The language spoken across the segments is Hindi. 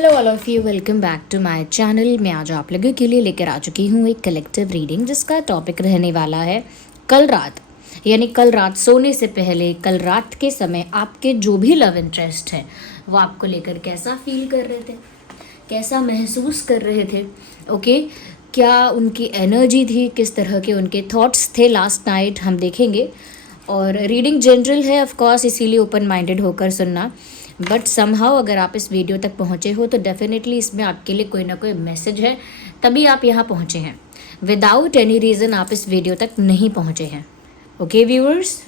Hello all of you, welcome back to my channel. मैं आज आप लोगों के लिए लेकर आ चुकी हूँ एक कलेक्टिव रीडिंग जिसका टॉपिक रहने वाला है कल रात, यानी कल रात सोने से पहले, कल रात के समय आपके जो भी लव इंटरेस्ट है वो आपको लेकर कैसा फील कर रहे थे, कैसा महसूस कर रहे थे। ओके, क्या उनकी एनर्जी थी, किस तरह के उनके थॉट्स थे लास्ट नाइट, हम देखेंगे। और रीडिंग जनरल है ऑफ कोर्स, इसीलिए ओपन माइंडेड होकर सुनना। बट समहाउ अगर आप इस वीडियो तक पहुँचे हो तो डेफिनेटली इसमें आपके लिए कोई ना कोई मैसेज है, तभी आप यहाँ पहुँचे हैं। विदाउट एनी रीज़न आप इस वीडियो तक नहीं पहुँचे हैं। ओके व्यूअर्स,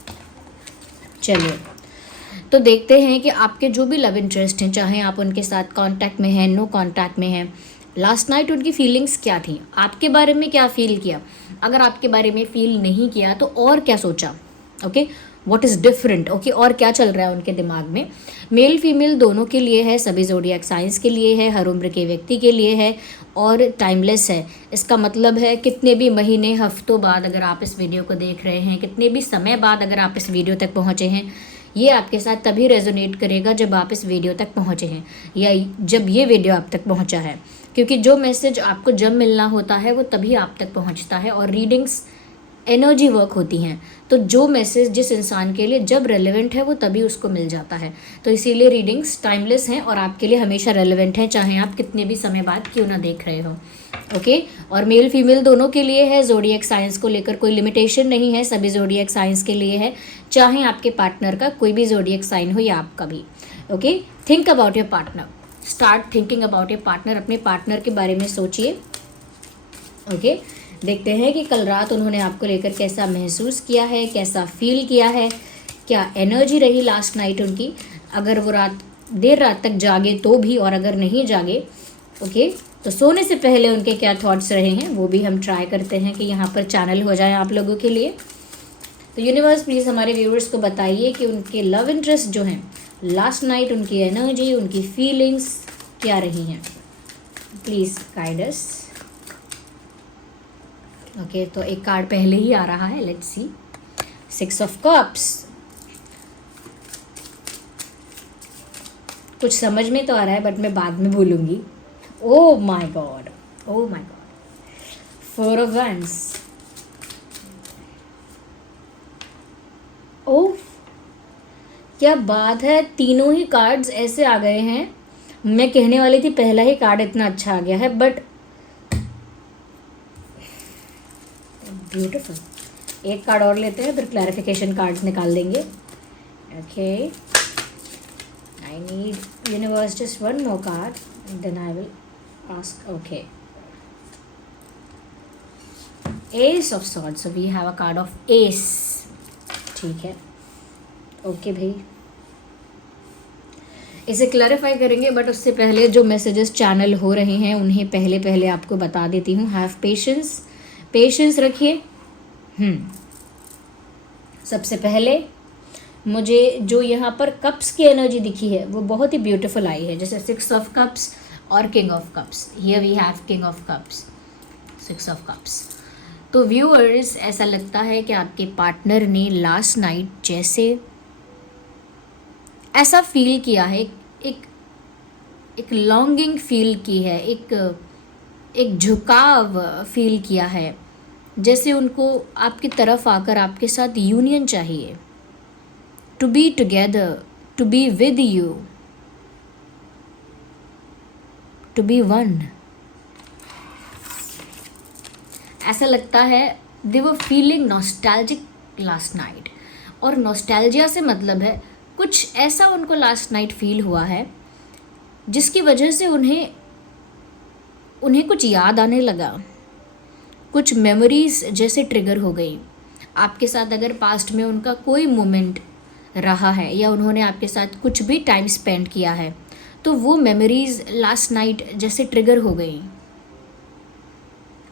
चलिए तो देखते हैं कि आपके जो भी लव इंटरेस्ट हैं, चाहे आप उनके साथ कांटेक्ट में हैं, नो कांटेक्ट में हैं, लास्ट नाइट उनकी फीलिंग्स क्या थी, आपके बारे में क्या फील किया, अगर आपके बारे में फील नहीं किया तो और क्या सोचा। Okay, what is different. Okay, और क्या चल रहा है उनके दिमाग में। मेल फीमेल दोनों के लिए है, सभी ज़ोडिएक साइंस के लिए है, हर उम्र के व्यक्ति के लिए है और टाइमलेस है। इसका मतलब है कितने भी महीने, हफ्तों बाद अगर आप इस वीडियो को देख रहे हैं, कितने भी समय बाद अगर आप इस वीडियो तक पहुँचे हैं, ये आपके साथ तभी रेजोनेट करेगा जब आप इस वीडियो तक पहुँचे हैं या जब ये वीडियो आप तक पहुँचा है। क्योंकि जो मैसेज आपको जब मिलना होता है वो तभी आप तक पहुँचता है और रीडिंग्स एनर्जी वर्क होती हैं। तो जो मैसेज जिस इंसान के लिए जब रेलेवेंट है वो तभी उसको मिल जाता है। तो इसीलिए रीडिंग्स टाइमलेस हैं और आपके लिए हमेशा रेलेवेंट हैं, चाहे आप कितने भी समय बाद क्यों ना देख रहे हो। ओके, और मेल फीमेल दोनों के लिए है। ज़ोडिएक साइंस को लेकर कोई लिमिटेशन नहीं है, सभी ज़ोडिएक साइंस के लिए है, चाहे आपके पार्टनर का कोई भी ज़ोडिएक साइन हो या आपका भी। Okay, think about your partner, start thinking about your partner. अपने पार्टनर के बारे में सोचिए। ओके, देखते हैं कि कल रात उन्होंने आपको लेकर कैसा महसूस किया है, कैसा फील किया है, क्या एनर्जी रही लास्ट नाइट उनकी, अगर वो देर रात तक जागे तो भी, और अगर नहीं जागे ओके तो सोने से पहले उनके क्या थॉट्स रहे हैं वो भी हम ट्राई करते हैं कि यहाँ पर चैनल हो जाए आप लोगों के लिए। तो यूनिवर्स प्लीज़ हमारे व्यूअर्स को बताइए कि उनके लव इंटरेस्ट जो हैं लास्ट नाइट, उनकी एनर्जी, उनकी फीलिंग्स क्या रही हैं। Please guide us. ओके, तो एक कार्ड पहले ही आ रहा है, लेट्स सी। 6 of cups. कुछ समझ में तो आ रहा है बट मैं बाद में भूलूंगी। Oh my god, oh my god. 4 of wands. Oh, क्या बात है, तीनों ही कार्ड्स ऐसे आ गए हैं। मैं कहने वाली थी पहला ही कार्ड इतना अच्छा आ गया है, बट ब्यूटीफुल। एक कार्ड और लेते हैं, फिर क्लैरिफिकेशन कार्ड्स निकाल देंगे। Okay, I need universe just one more card, then I will ask. Okay, ace of swords, so we have a card of ace. ठीक है, ओके भाई, इसे क्लैरिफाई करेंगे बट उससे पहले जो मैसेजेस चैनल हो रहे हैं उन्हें पहले आपको बता देती हूँ। हैव पेशेंस, पेशेंस रखिए। सबसे पहले मुझे जो यहाँ पर कप्स की एनर्जी दिखी है वो बहुत ही ब्यूटीफुल आई है, जैसे 6 ऑफ कप्स और king of cups. Here we have king of cups, 6 of cups. तो व्यूअर्स, ऐसा लगता है कि आपके पार्टनर ने लास्ट नाइट जैसे ऐसा फील किया है, एक लॉन्गिंग फील की है, एक झुकाव फील किया है, जैसे उनको आपकी तरफ आकर आपके साथ यूनियन चाहिए, to be together, to be with you, to be one. ऐसा लगता है they were feeling nostalgic last night. और नॉस्टैल्जिया से मतलब है कुछ ऐसा उनको लास्ट नाइट फील हुआ है जिसकी वजह से उन्हें कुछ याद आने लगा, कुछ मेमोरीज जैसे ट्रिगर हो गई। आपके साथ अगर पास्ट में उनका कोई मोमेंट रहा है या उन्होंने आपके साथ कुछ भी टाइम स्पेंड किया है तो वो मेमोरीज लास्ट नाइट जैसे ट्रिगर हो गई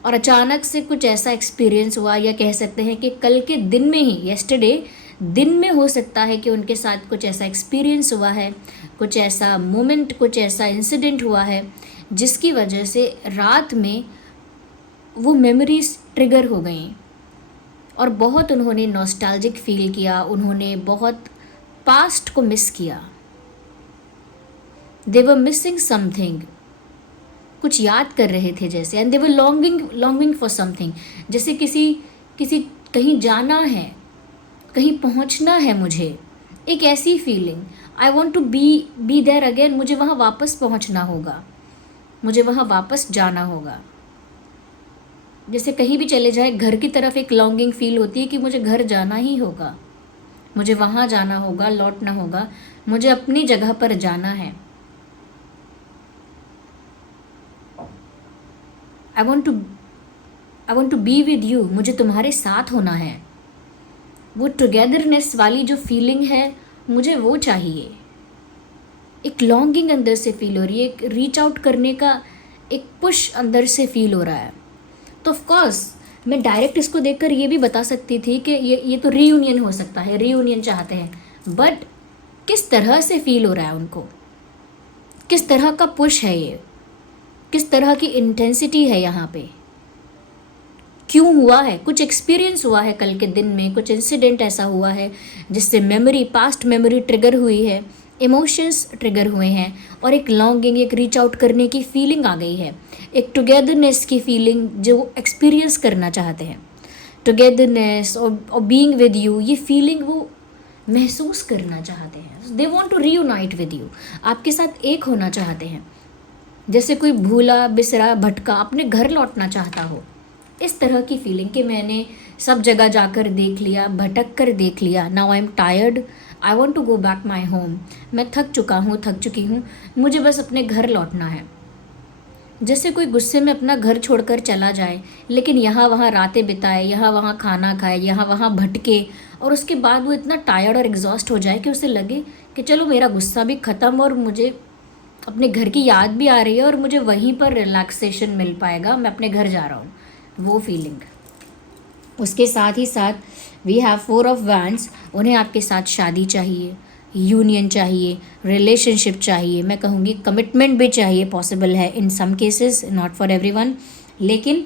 और अचानक से कुछ ऐसा एक्सपीरियंस हुआ, या कह सकते हैं कि कल के दिन में ही, येस्टरडे दिन में हो सकता है कि उनके साथ कुछ ऐसा एक्सपीरियंस हुआ है, कुछ ऐसा मोमेंट, कुछ ऐसा इंसिडेंट हुआ है जिसकी वजह से रात में वो मेमोरीज ट्रिगर हो गई और बहुत उन्होंने नॉस्टैल्जिक फील किया, उन्होंने बहुत पास्ट को मिस किया। दे वर मिसिंग समथिंग, कुछ याद कर रहे थे जैसे, and they were longing for something, जैसे किसी किसी कहीं जाना है, कहीं पहुंचना है मुझे, एक ऐसी feeling, I want to be there again, मुझे वहाँ वापस पहुंचना होगा, मुझे वहाँ वापस जाना होगा। जैसे कहीं भी चले जाए घर की तरफ एक लॉन्गिंग फील होती है कि मुझे घर जाना ही होगा, मुझे वहाँ जाना होगा, लौटना होगा, मुझे अपनी जगह पर जाना है। I want to be with you, मुझे तुम्हारे साथ होना है। वो टुगेदरनेस वाली जो फीलिंग है मुझे वो चाहिए। एक लॉन्गिंग अंदर से फील हो रही है, एक रीच आउट करने का एक पुश अंदर से फील हो रहा है। तो ऑफ कोर्स मैं डायरेक्ट इसको देखकर ये भी बता सकती थी कि ये तो रीयूनियन हो सकता है, रीयूनियन चाहते हैं, बट किस तरह से फील हो रहा है उनको, किस तरह का पुश है ये, किस तरह की इंटेंसिटी है यहाँ पे, क्यों हुआ है, कुछ एक्सपीरियंस हुआ है कल के दिन में, कुछ इंसिडेंट ऐसा हुआ है जिससे मेमोरी, पास्ट मेमोरी ट्रिगर हुई है, इमोशंस ट्रिगर हुए हैं, और एक लॉन्गिंग, एक रीच आउट करने की फीलिंग आ गई है, एक टुगेदरनेस की फीलिंग जो एक्सपीरियंस करना चाहते हैं, टुगेदरनेस और बीइंग विद यू, ये फीलिंग वो महसूस करना चाहते हैं। They want to reunite with you, आपके साथ एक होना चाहते हैं, जैसे कोई भूला बिसरा भटका अपने घर लौटना चाहता हो, इस तरह की फीलिंग कि मैंने सब जगह जाकर देख लिया, भटक कर देख लिया, now I am tired, I want to go back my home, मैं थक चुकी हूँ, मुझे बस अपने घर लौटना है। जैसे कोई गुस्से में अपना घर छोड़कर चला जाए, लेकिन यहाँ वहाँ रातें बिताए, यहाँ वहाँ खाना खाए, यहाँ वहाँ भटके, और उसके बाद वो इतना टायर्ड और एग्जॉस्ट हो जाए कि उसे लगे कि चलो मेरा गुस्सा भी ख़त्म और मुझे अपने घर की याद भी आ रही है और मुझे वहीं पर रिलैक्सेशन मिल पाएगा, मैं अपने घर जा रहा हूँ, वो फीलिंग। उसके साथ ही साथ वी हैव 4 ऑफ वैंड्स, उन्हें आपके साथ शादी चाहिए, यूनियन चाहिए, रिलेशनशिप चाहिए, मैं कहूँगी कमिटमेंट भी चाहिए, पॉसिबल है in some cases, not for everyone, लेकिन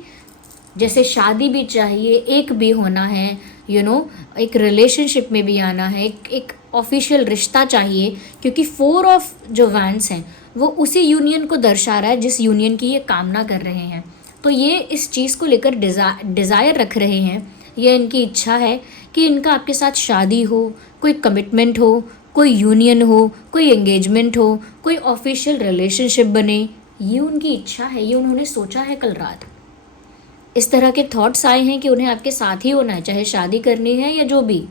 जैसे शादी भी चाहिए, एक भी होना है, एक रिलेशनशिप में भी आना है, एक ऑफिशियल रिश्ता चाहिए, क्योंकि 4 ऑफ जो वैंड्स हैं वो उसी यूनियन को दर्शा रहा है जिस यूनियन की ये कामना कर रहे हैं। तो ये इस चीज़ को लेकर डिज़ायर रख रहे हैं, ये इनकी इच्छा है कि इनका आपके साथ शादी हो, कोई कमिटमेंट हो, कोई यूनियन हो, कोई एंगेजमेंट हो, कोई ऑफिशियल रिलेशनशिप बने, ये उनकी इच्छा है, ये उन्होंने सोचा है कल रात। इस तरह के थॉट्स आए हैं कि उन्हें आपके साथ ही होना है, चाहे शादी करनी है या जो भी।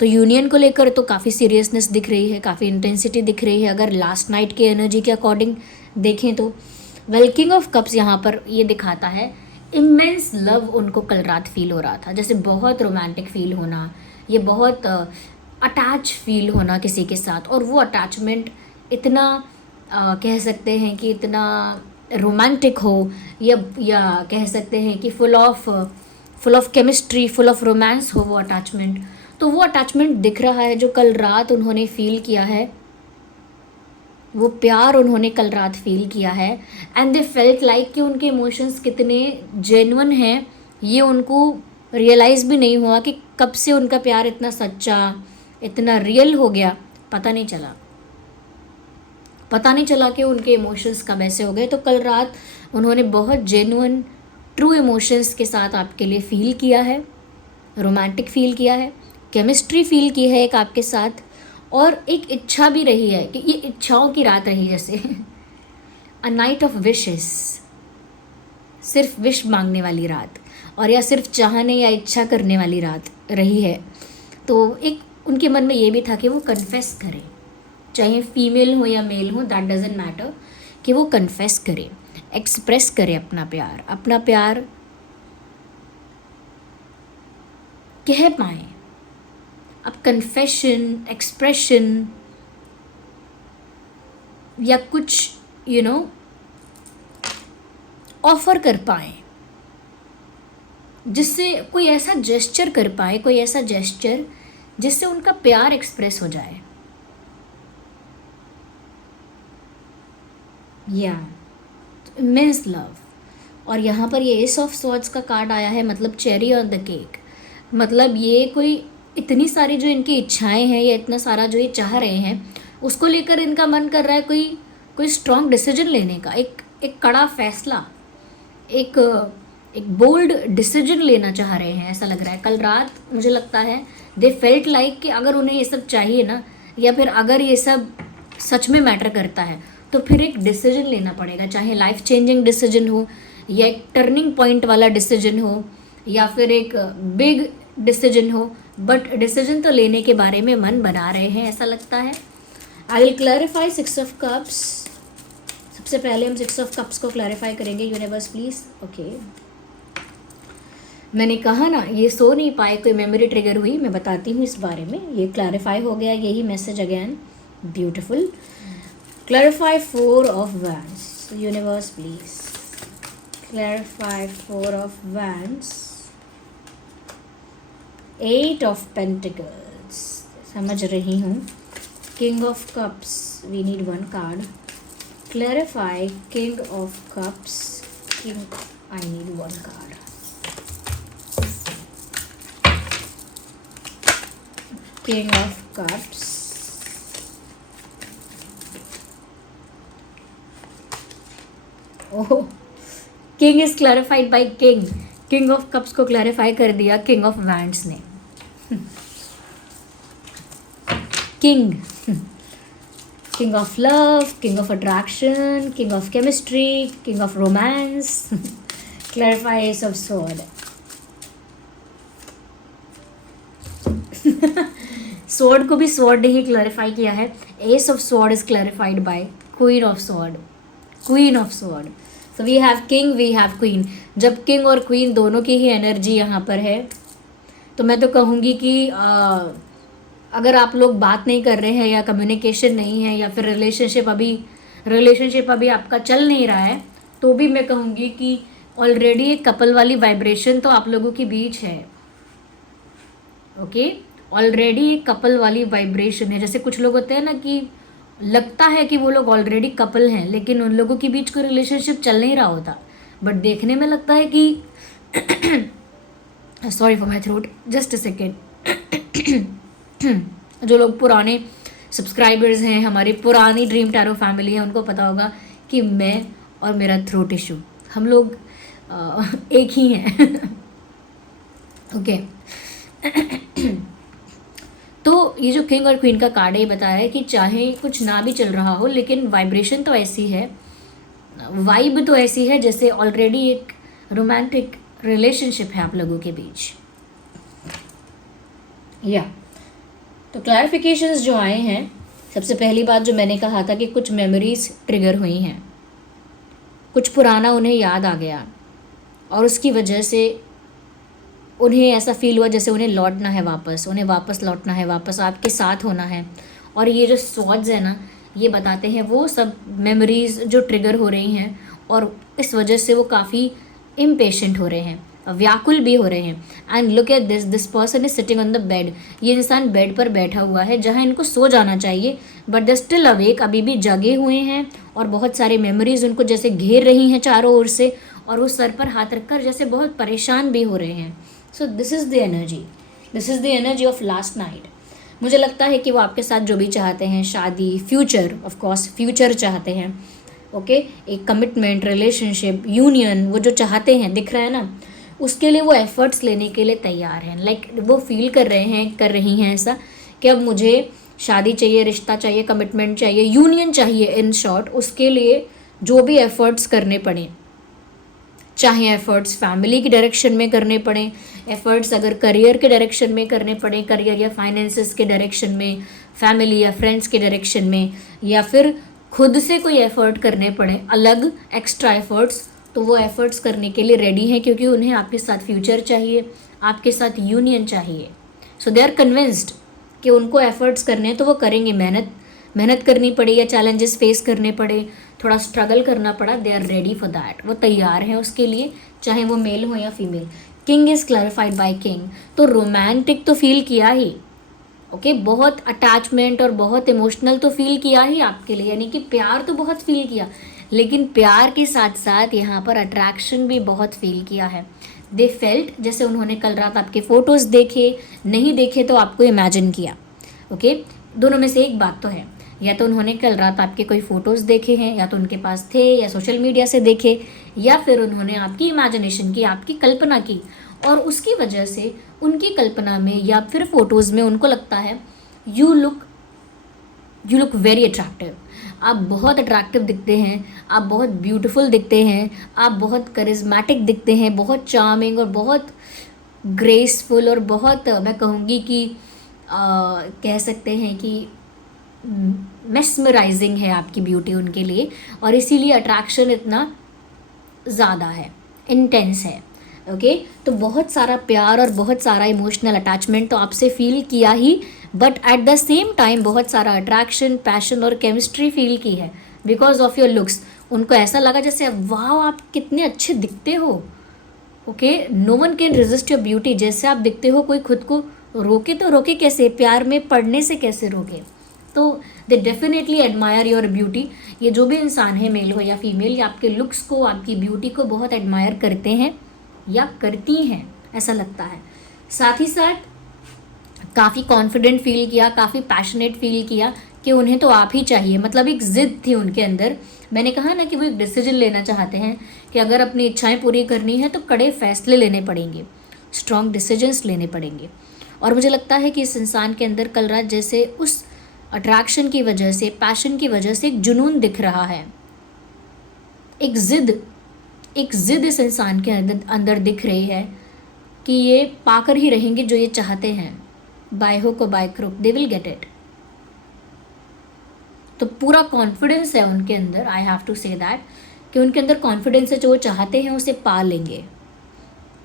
तो यूनियन को लेकर तो काफ़ी सीरियसनेस दिख रही है, काफ़ी इंटेंसिटी दिख रही है, अगर लास्ट नाइट की एनर्जी के अकॉर्डिंग देखें तो। वेल, किंग ऑफ कप्स यहाँ पर ये दिखाता है इमेंस लव उनको कल रात फील हो रहा था, जैसे बहुत रोमांटिक फील होना, ये बहुत अटैच फील होना किसी के साथ, और वो अटैचमेंट इतना कह सकते हैं कि इतना रोमांटिक हो, या कह सकते हैं कि full of chemistry, full of romance हो वो अटैचमेंट। तो वो अटैचमेंट दिख रहा है जो कल रात उन्होंने फील किया है, वो प्यार उन्होंने कल रात फील किया है, एंड दे फेल्ट लाइक कि उनके इमोशंस कितने जेन्युइन हैं, ये उनको रियलाइज़ भी नहीं हुआ कि कब से उनका प्यार इतना सच्चा, इतना रियल हो गया, पता नहीं चला कि उनके इमोशंस कब ऐसे हो गए। तो कल रात उन्होंने बहुत जेन्युइन ट्रू इमोशंस के साथ आपके लिए फ़ील किया है, रोमांटिक फ़ील किया है, केमिस्ट्री फ़ील की है एक आपके साथ, और एक इच्छा भी रही है कि ये इच्छाओं की रात रही, जैसे अ नाइट ऑफ विशेस, सिर्फ विश मांगने वाली रात, और या सिर्फ चाहने या इच्छा करने वाली रात रही है। तो एक उनके मन में ये भी था कि वो कन्फेस करें, चाहे फीमेल हो या मेल हो, दैट डजेंट मैटर, कि वो कन्फेस करें, एक्सप्रेस करें अपना प्यार कह पाएँ। अब कन्फेशन, एक्सप्रेशन या कुछ ऑफर कर पाएँ, जिससे कोई ऐसा जेस्चर कर पाए, कोई ऐसा जेस्चर जिससे उनका प्यार एक्सप्रेस हो जाए। या इमेंस लव, और यहाँ पर ये एस ऑफ स्वॉर्ड्स का कार्ड आया है, मतलब चेरी ऑन द केक, मतलब ये कोई इतनी सारी जो इनकी इच्छाएं हैं या इतना सारा जो ये चाह रहे हैं उसको लेकर इनका मन कर रहा है कोई स्ट्रॉन्ग डिसीजन लेने का, एक कड़ा फैसला, एक एक बोल्ड डिसीजन लेना चाह रहे हैं, ऐसा लग रहा है। कल रात मुझे लगता है दे फेल्ट लाइक कि अगर उन्हें ये सब चाहिए ना, या फिर अगर ये सब सच में मैटर करता है, तो फिर एक डिसीजन लेना पड़ेगा, चाहे लाइफ चेंजिंग डिसीजन हो, या एक टर्निंग पॉइंट वाला डिसीजन हो, या फिर एक बिग डिसीजन हो, बट डिसीजन तो लेने के बारे में मन बना रहे हैं, ऐसा लगता है। I will clarify 6 of cups. सबसे पहले हम 6 ऑफ कप्स को क्लैरिफाई करेंगे। Universe please. ओके, मैंने कहा ना ये सो नहीं पाए, कोई मेमोरी ट्रिगर हुई, मैं बताती हूँ इस बारे में। ये क्लैरिफाई हो गया, यही message again. Beautiful. Clarify 4 of wands. Universe please clarify 4 of wands, 8 of pentacles, समझ रही हूँ। King of cups, we need 1 card. Clarify king of cups, king, I need 1 card. King of Cups, oh, King is clarified by King. King of Cups को क्लैरिफाई कर दिया King of Wands ने। King, King of Love, King of Attraction, King of Chemistry, King of Romance, clarify Ace of Sword. Sword को भी स्वॉर्ड ने ही क्लैरिफाई किया है। Ace of sword is clarified by queen of sword, queen of sword. So we have king, we have queen. जब किंग और क्वीन दोनों की ही एनर्जी यहाँ पर है, तो मैं तो कहूँगी कि अगर आप लोग बात नहीं कर रहे हैं, या कम्युनिकेशन नहीं है, या फिर रिलेशनशिप अभी आपका चल नहीं रहा है, तो भी मैं कहूँगी कि ऑलरेडी एक कपल वाली वाइब्रेशन तो आप लोगों के बीच है। ओके, ऑलरेडी एक कपल वाली वाइब्रेशन है। जैसे कुछ लोग होते हैं ना कि लगता है कि वो लोग ऑलरेडी कपल हैं, लेकिन उन लोगों के बीच कोई रिलेशनशिप चल नहीं रहा होता, बट देखने में लगता है कि sorry for my throat, just a second. जो लोग पुराने सब्सक्राइबर्स हैं, हमारी पुरानी ड्रीम टैरो फैमिली है, उनको पता होगा कि मैं और मेरा थ्रोट इशू, हम लोग एक ही हैं। ओके तो ये जो किंग और क्वीन का कार्ड है, ये बता रहा है कि चाहे कुछ ना भी चल रहा हो, लेकिन वाइब्रेशन तो ऐसी है, वाइब तो ऐसी है जैसे ऑलरेडी एक रोमांटिक रिलेशनशिप है आप लोगों के बीच। या तो क्लैरिफिकेशंस जो आए हैं, सबसे पहली बात जो मैंने कहा था कि कुछ मेमोरीज ट्रिगर हुई हैं, कुछ पुराना उन्हें याद आ गया, और उसकी वजह से उन्हें ऐसा फील हुआ जैसे उन्हें लौटना है वापस, उन्हें वापस लौटना है, वापस आपके साथ होना है। और ये जो स्वॉर्ड्स है ना, ये बताते हैं वो सब मेमोरीज जो ट्रिगर हो रही हैं, और इस वजह से वो काफ़ी इम्पेशेंट हो रहे हैं, व्याकुल भी हो रहे हैं। And look at this person is sitting on the bed. ये इंसान बेड पर बैठा हुआ है जहाँ इनको सो जाना चाहिए, बट दे स्टिल अवेक, अभी भी जगे हुए हैं, और बहुत सारे मेमोरीज उनको जैसे घेर रही हैं चारों ओर से, और वो सर पर हाथ रखकर जैसे बहुत परेशान भी हो रहे हैं। So this is the energy of last night. मुझे लगता है कि वो आपके साथ जो भी चाहते हैं, शादी, फ्यूचर, ऑफ कोर्स फ्यूचर चाहते हैं, ओके, एक कमिटमेंट, रिलेशनशिप, यूनियन, वो जो चाहते हैं, दिख रहा है ना, उसके लिए वो एफर्ट्स लेने के लिए तैयार हैं। लाइक वो फील कर रही हैं ऐसा कि अब मुझे शादी चाहिए, रिश्ता चाहिए, कमिटमेंट चाहिए, यूनियन चाहिए, इन शॉर्ट उसके लिए जो भी एफर्ट्स करने पड़े, चाहे एफर्ट्स फैमिली की डायरेक्शन में करने पड़े, एफर्ट्स अगर करियर के डायरेक्शन में करने पड़े, करियर या फाइनेंसेस के डायरेक्शन में, फैमिली या फ्रेंड्स के डायरेक्शन में, या फिर खुद से कोई एफर्ट करने पड़े, अलग एक्स्ट्रा एफर्ट्स, तो वो एफर्ट्स करने के लिए रेडी हैं, क्योंकि उन्हें आपके साथ फ्यूचर चाहिए, आपके साथ यूनियन चाहिए। सो दे आर कन्विंस्ड कि उनको एफर्ट्स करने हैं, तो वो करेंगे। मेहनत करनी पड़े या चैलेंजेस फेस करने पड़े, थोड़ा स्ट्रगल करना पड़ा, they are ready for that, वो तैयार हैं उसके लिए, चाहे वो मेल हो या female. King is clarified by king, तो रोमांटिक तो फील किया ही, ओके, बहुत अटैचमेंट और बहुत इमोशनल तो फील किया ही आपके लिए, यानी कि प्यार तो बहुत फील किया, लेकिन प्यार के साथ साथ यहाँ पर अट्रैक्शन भी बहुत फील किया है। दे फेल्ट, जैसे उन्होंने कल रात आपके फ़ोटोज़ देखे, नहीं देखे तो आपको इमेजिन किया, ओके, दोनों में से एक बात तो है। या तो उन्होंने कल रात आपके कोई फ़ोटोज़ देखे हैं, या तो उनके पास थे, या सोशल मीडिया से देखे, या फिर उन्होंने आपकी इमेजिनेशन की, आपकी कल्पना की, और उसकी वजह से उनकी कल्पना में या फिर फ़ोटोज़ में उनको लगता है यू लुक वेरी अट्रैक्टिव, आप बहुत अट्रैक्टिव दिखते हैं, आप बहुत ब्यूटीफुल दिखते हैं, आप बहुत करिज्मेटिक दिखते हैं, बहुत चार्मिंग और बहुत ग्रेसफुल, और बहुत मैं कहूँगी कि कह सकते हैं कि मेस्मराइजिंग है आपकी ब्यूटी उनके लिए, और इसीलिए अट्रैक्शन इतना ज़्यादा है, इंटेंस है। ओके, तो बहुत सारा प्यार और बहुत सारा इमोशनल अटैचमेंट तो आपसे फील किया ही, but at the same time बहुत सारा अट्रैक्शन, पैशन और केमिस्ट्री फील की है बिकॉज ऑफ योर लुक्स। उनको ऐसा लगा जैसे वाह आप कितने अच्छे दिखते हो। Okay, no one can resist your beauty. जैसे आप दिखते हो, कोई खुद को रोके तो रोके कैसे, प्यार में पड़ने से कैसे रोके। तो they definitely admire your beauty. ये जो भी इंसान है, मेल हो या फीमेल, या आपके लुक्स को, आपकी ब्यूटी को बहुत एडमायर करते हैं या करती हैं, ऐसा लगता है। साथ ही साथ काफ़ी कॉन्फिडेंट फील किया, काफ़ी पैशनेट फील किया कि उन्हें तो आप ही चाहिए। मतलब एक ज़िद थी उनके अंदर। मैंने कहा ना कि वो एक डिसीजन लेना चाहते हैं कि अगर अपनी इच्छाएं पूरी करनी है तो कड़े फैसले लेने पड़ेंगे, स्ट्रॉन्ग डिसीजंस लेने पड़ेंगे। और मुझे लगता है कि इस इंसान के अंदर कल रात जैसे उस अट्रैक्शन की वजह से, पैशन की वजह से एक जुनून दिख रहा है, एक ज़िद इस इंसान के अंदर दिख रही है कि ये पाकर ही रहेंगे जो ये चाहते हैं, बाय हुक और by crook they will get it. तो पूरा कॉन्फिडेंस है उनके अंदर, I have to say that, कि उनके अंदर कॉन्फिडेंस है, जो वो चाहते हैं उसे पा लेंगे।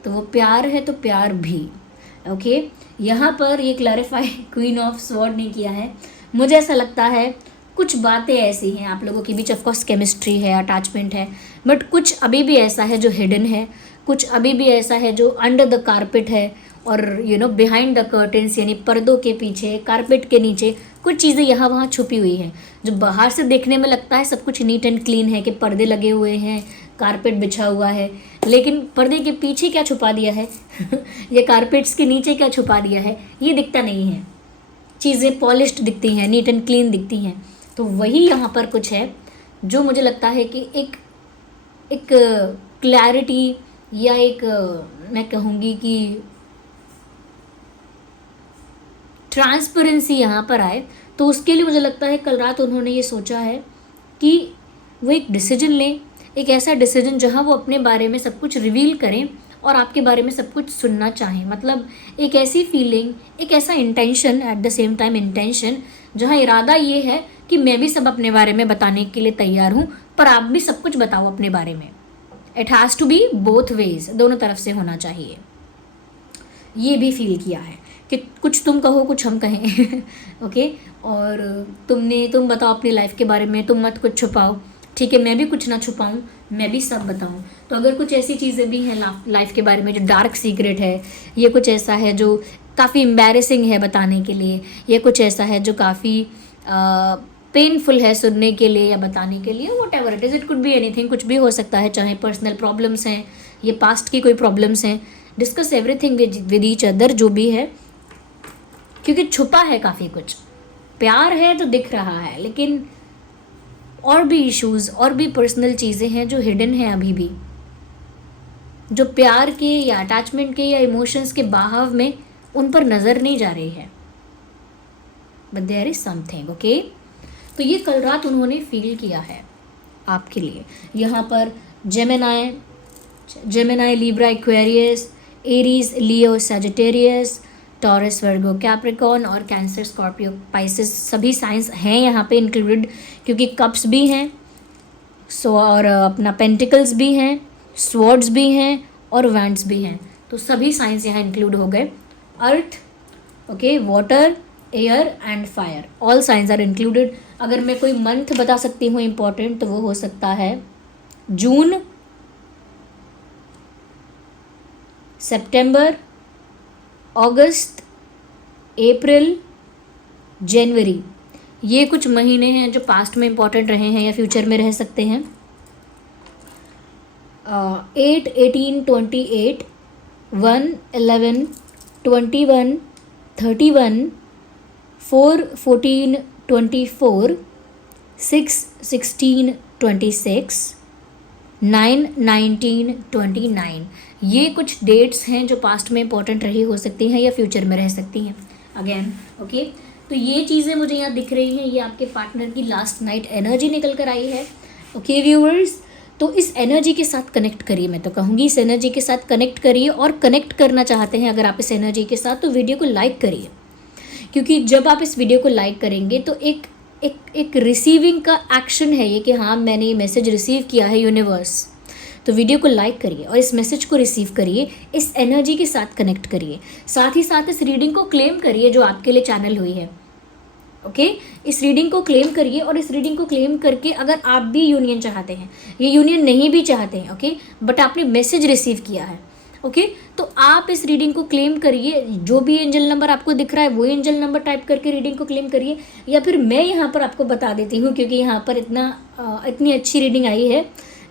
तो वो प्यार है तो प्यार भी। ओके, यहाँ पर ये क्लैरिफाई क्वीन ऑफ स्वॉर्ड ने किया है। मुझे ऐसा लगता है कुछ बातें ऐसी हैं आप लोगों के बीच, ऑफकोर्स केमिस्ट्री है, अटैचमेंट है, बट कुछ अभी भी ऐसा है जो हिडन है, कुछ अभी भी ऐसा है जो अंडर द कारपेट है, और बिहाइंड द कर्टेंस, यानी पर्दों के पीछे, कारपेट के नीचे कुछ चीज़ें यहाँ वहाँ छुपी हुई हैं, जो बाहर से देखने में लगता है सब कुछ नीट एंड क्लीन है, कि पर्दे लगे हुए हैं, कारपेट बिछा हुआ है, लेकिन पर्दे के पीछे क्या छुपा दिया है या कारपेट्स के नीचे क्या छुपा दिया है, ये दिखता नहीं है। चीज़ें पॉलिश्ड दिखती हैं, नीट एंड क्लीन दिखती हैं। तो वही यहाँ पर कुछ है जो मुझे लगता है कि एक क्लैरिटी, या एक मैं कहूँगी कि ट्रांसपेरेंसी यहाँ पर आए। तो उसके लिए मुझे लगता है कल रात उन्होंने ये सोचा है कि वो एक डिसीजन लें, एक ऐसा डिसीजन जहाँ वो अपने बारे में सब कुछ रिवील करें और आपके बारे में सब कुछ सुनना चाहें। मतलब एक ऐसी फीलिंग, एक ऐसा intention, eight the same time intention, जहाँ इरादा ये है कि मैं भी सब अपने बारे में बताने के लिए तैयार हूँ, पर आप भी सब कुछ बताओ अपने बारे में। It has to be both ways, दोनों तरफ से होना चाहिए। ये भी फील किया है कि कुछ तुम कहो, कुछ हम कहें ओके, और तुम बताओ अपनी लाइफ के बारे में, तुम मत कुछ छुपाओ, ठीक है, मैं भी कुछ ना छुपाऊं, मैं भी सब बताऊं। तो अगर कुछ ऐसी चीज़ें भी हैं लाइफ के बारे में जो डार्क सीक्रेट है, ये कुछ ऐसा है जो काफ़ी एम्बैरेसिंग है बताने के लिए, ये कुछ ऐसा है जो काफ़ी पेनफुल है सुनने के लिए या बताने के लिए, what ever it is, it could be anything, कुछ भी हो सकता है, चाहे पर्सनल प्रॉब्लम्स हैं, ये पास्ट की कोई प्रॉब्लम्स हैं, discuss everything with each other, जो भी है, क्योंकि छुपा है काफ़ी कुछ। प्यार है तो दिख रहा है, लेकिन और भी इश्यूज़, और भी पर्सनल चीज़ें हैं जो हिडन हैं अभी भी, जो प्यार के या अटैचमेंट के या इमोशंस के बहाव में उन पर नज़र नहीं जा रही है, but there is something. Okay, तो ये कल रात उन्होंने फील किया है आपके लिए। यहाँ पर जेमिनाई, लिब्रा, एक्वेरियस, एरीज, लियो, सैजिटेरियस, टॉरस, वर्गो, कैप्रिकॉर्न और कैंसर, स्कॉर्पियो, पाइसेस, सभी साइंस हैं यहाँ पे इंक्लूडेड, क्योंकि कप्स भी हैं, और अपना पेंटिकल्स भी हैं, स्वॉर्ड्स भी हैं और वैंड्स भी हैं। तो सभी साइंस यहाँ इंक्लूड हो गए। Earth, okay, water, air and fire, all science are included. अगर मैं कोई मंथ बता सकती हूँ इम्पॉर्टेंट, तो वो हो सकता है जून, सितंबर, अगस्त, अप्रैल, जनवरी। ये कुछ महीने हैं जो पास्ट में इम्पॉर्टेंट रहे हैं या फ्यूचर में रह सकते हैं। 8, 18, 28, 1, 11, 21, 31, 4, 14, 24, 6, 16, 26, 9, 19, 29। ये कुछ डेट्स हैं जो पास्ट में इंपॉर्टेंट रही हो सकती हैं या फ्यूचर में रह सकती हैं अगेन। ओके, तो ये चीज़ें मुझे यहाँ दिख रही हैं, ये आपके पार्टनर की लास्ट नाइट एनर्जी निकल कर आई है। ओके व्यूअर्स, तो इस एनर्जी के साथ कनेक्ट करिए, मैं तो कहूँगी इस एनर्जी के साथ कनेक्ट करिए। और कनेक्ट करना चाहते हैं अगर आप इस एनर्जी के साथ, तो वीडियो को लाइक करिए, क्योंकि जब आप इस वीडियो को लाइक करेंगे तो एक रिसीविंग का एक्शन है ये कि हाँ मैंने ये मैसेज रिसीव किया है यूनिवर्स। तो वीडियो को लाइक करिए और इस मैसेज को रिसीव करिए, इस एनर्जी के साथ कनेक्ट करिए, साथ ही साथ इस रीडिंग को क्लेम करिए जो आपके लिए चैनल हुई है। ओके, इस रीडिंग को क्लेम करिए और इस रीडिंग को क्लेम करके अगर आप भी यूनियन चाहते हैं, ये यूनियन नहीं भी चाहते हैं, ओके, बट आपने मैसेज रिसीव किया है, ओके, तो आप इस रीडिंग को क्लेम करिए। जो भी एंजल नंबर आपको दिख रहा है वो एंजल नंबर टाइप करके रीडिंग को क्लेम करिए, या फिर मैं यहाँ पर आपको बता देती हूँ क्योंकि यहाँ पर इतनी अच्छी रीडिंग आई है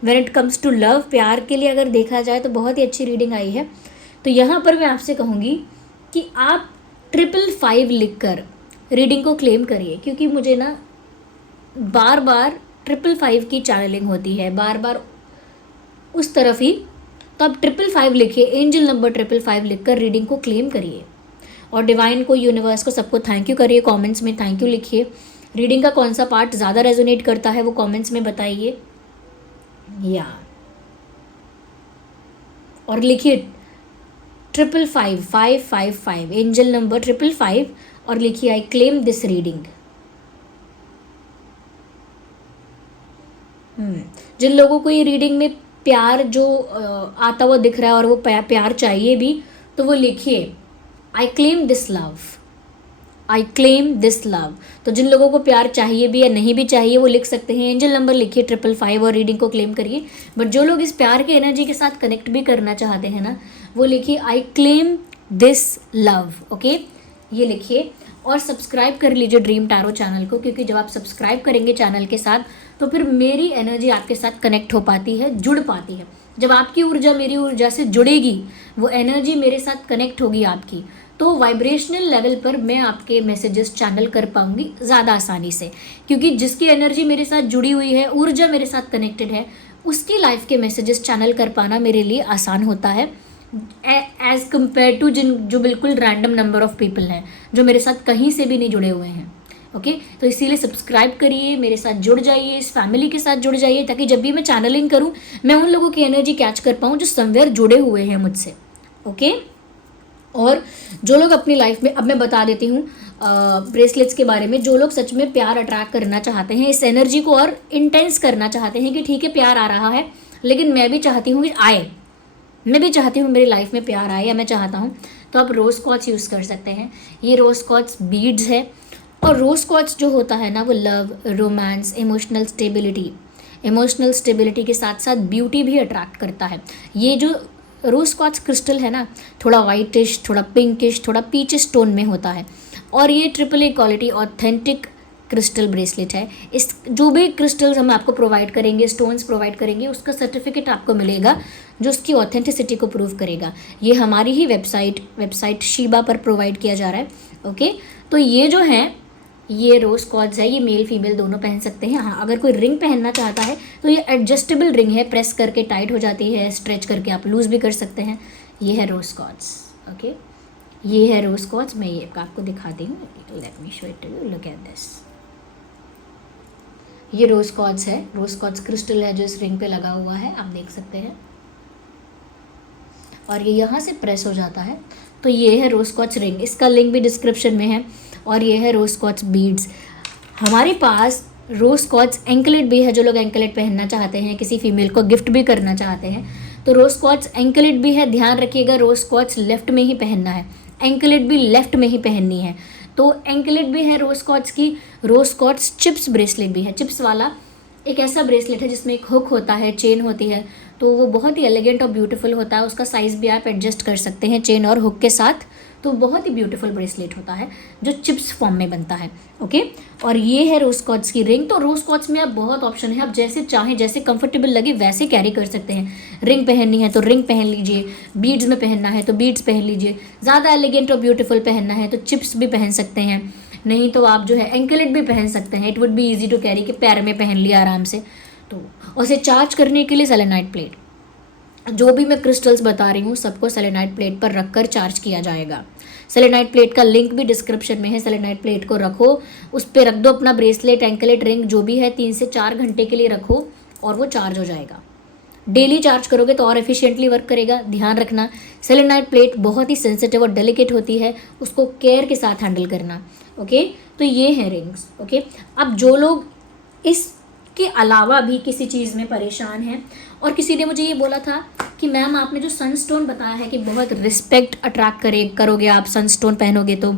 when it comes to love, प्यार के लिए अगर देखा जाए तो बहुत ही अच्छी रीडिंग आई है। तो यहाँ पर मैं आपसे कहूँगी कि आप 555 लिख कर रीडिंग को क्लेम करिए, क्योंकि मुझे ना बार बार 555 की चैनलिंग होती है, बार बार उस तरफ ही। तो आप 555 लिखिए, एंजल नंबर 555 लिखकर रीडिंग को क्लेम करिए और डिवाइन को, यूनिवर्स को, सबको थैंक यू करिए, कमेंट्स में थैंक यू लिखिए। रीडिंग का कौन सा पार्ट ज़्यादा रेजोनेट करता है वो कमेंट्स में बताइए, या और लिखिए 555 एंजल नंबर 555 और लिखिए आई क्लेम दिस रीडिंग। जिन लोगों को ये रीडिंग में प्यार जो आता हुआ दिख रहा है और वो प्यार चाहिए भी, तो वो लिखिए I claim this love, I claim this love. तो जिन लोगों को प्यार चाहिए भी या नहीं भी चाहिए वो लिख सकते हैं, एंजल नंबर लिखिए 555 और रीडिंग को क्लेम करिए। बट जो लोग इस प्यार की एनर्जी के साथ कनेक्ट भी करना चाहते हैं ना, वो लिखिए I claim this love. Okay, ये लिखिए और सब्सक्राइब कर लीजिए ड्रीम टैरो चैनल को, क्योंकि जब आप सब्सक्राइब करेंगे चैनल के साथ तो फिर मेरी एनर्जी आपके साथ कनेक्ट हो पाती है, जुड़ पाती है। जब आपकी ऊर्जा मेरी ऊर्जा से जुड़ेगी, वो एनर्जी मेरे साथ कनेक्ट होगी आपकी, तो वाइब्रेशनल लेवल पर मैं आपके मैसेजेस चैनल कर पाऊंगी ज़्यादा आसानी से, क्योंकि जिसकी एनर्जी मेरे साथ जुड़ी हुई है, ऊर्जा मेरे साथ कनेक्टेड है, उसकी लाइफ के मैसेजेस चैनल कर पाना मेरे लिए आसान होता है एज़ कम्पेयर टू जो बिल्कुल रैंडम नंबर ऑफ पीपल हैं जो मेरे साथ कहीं से भी नहीं जुड़े हुए हैं। ओके, तो इसीलिए सब्सक्राइब करिए, मेरे साथ जुड़ जाइए, इस फैमिली के साथ जुड़ जाइए, ताकि जब भी मैं चैनलिंग करूँ मैं उन लोगों की एनर्जी कैच कर पाऊँ जो समवेयर जुड़े हुए हैं मुझसे। ओके, और जो लोग अपनी लाइफ में, अब मैं बता देती हूँ ब्रेसलेट्स के बारे में, जो लोग सच में प्यार अट्रैक्ट करना चाहते हैं, इस एनर्जी को और इंटेंस करना चाहते हैं कि ठीक है प्यार आ रहा है लेकिन मैं भी चाहती हूँ आए, मैं भी चाहती हूँ मेरी लाइफ में प्यार आए, या मैं चाहता हूँ, तो आप रोज़ क्वार्ट्ज यूज़ कर सकते हैं। ये रोज़ क्वार्ट्ज बीड्स है, और रोज़ क्वार्ट्ज जो होता है ना वो लव, रोमांस, इमोशनल स्टेबिलिटी के साथ साथ ब्यूटी भी अट्रैक्ट करता है। ये जो रोज़ क्वार्ट्ज क्रिस्टल है ना, थोड़ा वाइटिश, थोड़ा पिंकिश, थोड़ा पीचिश टोन में होता है, और ये AAA quality authentic crystal bracelet है। इस जो भी क्रिस्टल्स हम आपको प्रोवाइड करेंगे, स्टोन्स प्रोवाइड करेंगे, उसका सर्टिफिकेट आपको मिलेगा जो उसकी ऑथेंटिसिटी को प्रूव करेगा। ये हमारी ही वेबसाइट शीबा पर प्रोवाइड किया जा रहा है। ओके, तो ये जो है ये रोज़ क्वार्ट्ज है, ये मेल फीमेल दोनों पहन सकते हैं। हाँ, अगर कोई रिंग पहनना चाहता है तो ये एडजस्टेबल रिंग है, प्रेस करके टाइट हो जाती है, स्ट्रेच करके आप लूज़ भी कर सकते हैं। ये है रोज़ क्वार्ट्ज। ओके, ये है रोज़ क्वार्ट्ज, मैं ये आपको दिखाती हूँ, let me show it to you, look at this. ये रोज़ क्वार्ट्ज है, रोज़ क्वार्ट्ज क्रिस्टल है जो इस रिंग पे लगा हुआ है, आप देख सकते हैं, और ये यहाँ से प्रेस हो जाता है। तो ये है रोज़ क्वार्ट्ज रिंग, इसका लिंक भी डिस्क्रिप्शन में है। और ये है रोज़ क्वार्ट्ज बीड्स। हमारे पास रोज़ क्वार्ट्ज एंकलेट भी है, जो लोग एंकलेट पहनना चाहते हैं, किसी फीमेल को गिफ्ट भी करना चाहते हैं, तो रोज़ क्वार्ट्ज एंकलेट भी है। ध्यान रखिएगा, रोज़ क्वार्ट्ज लेफ्ट में ही पहनना है, एंकलेट भी लेफ्ट में ही पहननी है। तो एंकलेट भी है रोज़ क्वार्ट्ज की। रोज़ क्वार्ट्ज चिप्स ब्रेसलेट भी है, चिप्स वाला एक ऐसा ब्रेसलेट है जिसमें एक हुक होता है, चेन होती है, तो वो बहुत ही एलिगेंट और ब्यूटीफुल होता है। उसका साइज़ भी आप एडजस्ट कर सकते हैं चेन और हुक के साथ, तो बहुत ही ब्यूटीफुल ब्रेसलेट होता है जो चिप्स फॉर्म में बनता है। ओके, और ये है रोज़ क्वार्ट्ज की रिंग। तो रोज़ क्वार्ट्ज में आप बहुत ऑप्शन है, आप जैसे चाहें, जैसे कंफर्टेबल लगे वैसे कैरी कर सकते हैं। रिंग पहननी है तो रिंग पहन लीजिए, बीड्स में पहनना है तो बीड्स पहन लीजिए, ज़्यादा एलिगेंट और ब्यूटीफुल पहनना है तो चिप्स भी पहन सकते हैं, नहीं तो आप जो है एंकलेट भी पहन सकते हैं, it would be easy to carry, कि पैर में पहन लिया आराम से। तो उसे चार्ज करने के लिए सेलेनाइट प्लेट, जो भी मैं क्रिस्टल्स बता रही हूँ सबको सेलेनाइट प्लेट पर रखकर चार्ज किया जाएगा। सेलेनाइट प्लेट का लिंक भी डिस्क्रिप्शन में है। सेलेनाइट प्लेट को रखो, उस पर रख दो अपना ब्रेसलेट, एंकलेट, रिंग जो भी है, 3 से 4 घंटे के लिए रखो और वो चार्ज हो जाएगा। डेली चार्ज करोगे तो और एफिशिएंटली वर्क करेगा। ध्यान रखना, सेलेनाइट प्लेट बहुत ही सेंसिटिव और डेलिकेट होती है, उसको केयर के साथ हैंडल करना। ओके, तो ये है रिंग्स। ओके, अब जो लोग इसके अलावा भी किसी चीज़ में परेशान हैं, और किसी ने मुझे ये बोला था कि मैम आपने जो सनस्टोन बताया है कि बहुत रिस्पेक्ट अट्रैक्ट करोगे आप, सनस्टोन पहनोगे तो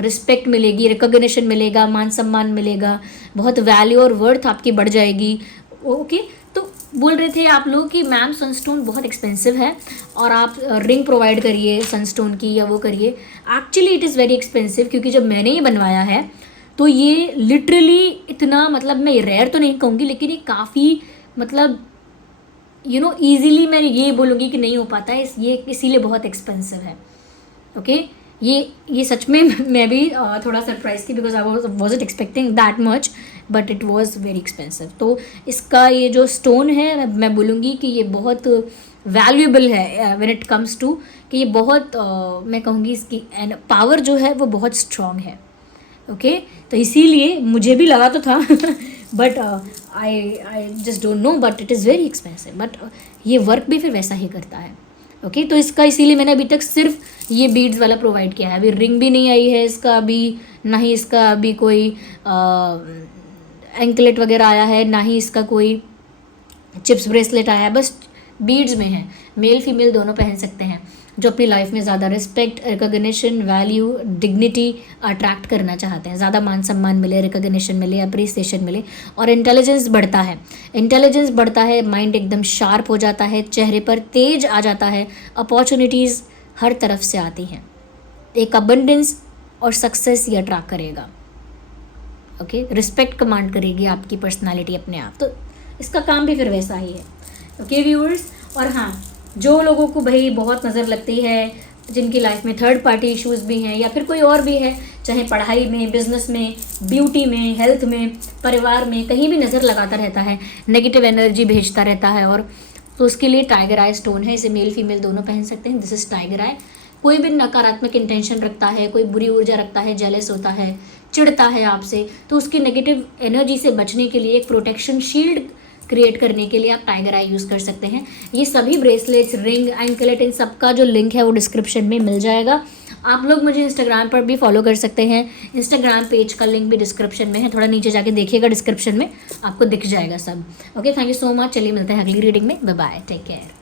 रिस्पेक्ट मिलेगी, रिकॉग्निशन मिलेगा, मान सम्मान मिलेगा, बहुत वैल्यू और वर्थ आपकी बढ़ जाएगी। ओके, तो बोल रहे थे आप लोग कि मैम सनस्टोन बहुत एक्सपेंसिव है और आप रिंग प्रोवाइड करिए सनस्टोन की या वो करिए। Actually it is very expensive, क्योंकि जब मैंने ये बनवाया है तो ये लिटरली इतना, मतलब मैं रेयर तो नहीं कहूँगी, लेकिन ये काफ़ी मतलब ईजिली मैं ये बोलूँगी कि नहीं हो पाता है, ये इसीलिए बहुत एक्सपेंसिव है। ओके, ये सच में मैं भी थोड़ा सरप्राइज थी, because I wasn't expecting that much, but it was very expensive. तो इसका ये जो स्टोन है, मैं बोलूँगी कि ये बहुत वैल्यूएबल है व्हेन इट कम्स टू, कि ये बहुत मैं कहूँगी इसकी पावर जो है वो बहुत स्ट्रॉन्ग है। ओके, तो इसीलिए मुझे भी लगा तो था but I just don't know, but it is very expensive, but ये वर्क भी फिर वैसा ही करता है। ओके, तो इसका इसीलिए मैंने अभी तक सिर्फ ये बीड्स वाला प्रोवाइड किया है। अभी रिंग भी नहीं आई है इसका, अभी ना ही इसका अभी कोई एंकलेट वगैरह आया है, ना ही इसका कोई चिप्स ब्रेसलेट आया है, बस बीड्स में है। मेल फीमेल दोनों पहन सकते हैं, जो अपनी लाइफ में ज़्यादा respect, recognition, value, dignity attract करना चाहते हैं, ज़्यादा मान सम्मान मिले, रिकॉग्निशन मिले, अप्रिसिएशन मिले, और इंटेलिजेंस बढ़ता है। इंटेलिजेंस बढ़ता है, माइंड एकदम शार्प हो जाता है, चेहरे पर तेज आ जाता है, अपॉर्चुनिटीज़ हर तरफ से आती हैं, एक अबंडेंस और सक्सेस ये अट्रैक्ट करेगा। ओके, रिस्पेक्ट कमांड करेगी आपकी पर्सनालिटी अपने आप, तो इसका काम भी फिर वैसा ही है। ओके व्यूअर्स, और हाँ, जो लोगों को भाई बहुत नज़र लगती है, जिनकी लाइफ में थर्ड पार्टी इश्यूज़ भी हैं या फिर कोई और भी है, चाहे पढ़ाई में, बिजनेस में, ब्यूटी में, हेल्थ में, परिवार में, कहीं भी नज़र लगाता रहता है, नेगेटिव एनर्जी भेजता रहता है, और तो उसके लिए टाइगर आई स्टोन है। इसे मेल फीमेल दोनों पहन सकते हैं। दिस इज़ टाइगर आई। कोई भी नकारात्मक इंटेंशन रखता है, कोई बुरी ऊर्जा रखता है, जेलस होता है, चिढ़ता है आपसे, तो उसकी नेगेटिव एनर्जी से बचने के लिए एक प्रोटेक्शन शील्ड क्रिएट करने के लिए आप टाइगर आई यूज़ कर सकते हैं। ये सभी ब्रेसलेट्स, रिंग, एंकलेट, इन सब का जो लिंक है वो डिस्क्रिप्शन में मिल जाएगा। आप लोग मुझे इंस्टाग्राम पर भी फॉलो कर सकते हैं, इंस्टाग्राम पेज का लिंक भी डिस्क्रिप्शन में है, थोड़ा नीचे जाके देखिएगा, डिस्क्रिप्शन में आपको दिख जाएगा सब। Okay, thank you so much. चलिए मिलते हैं अगली रीडिंग में। Bye bye, take care.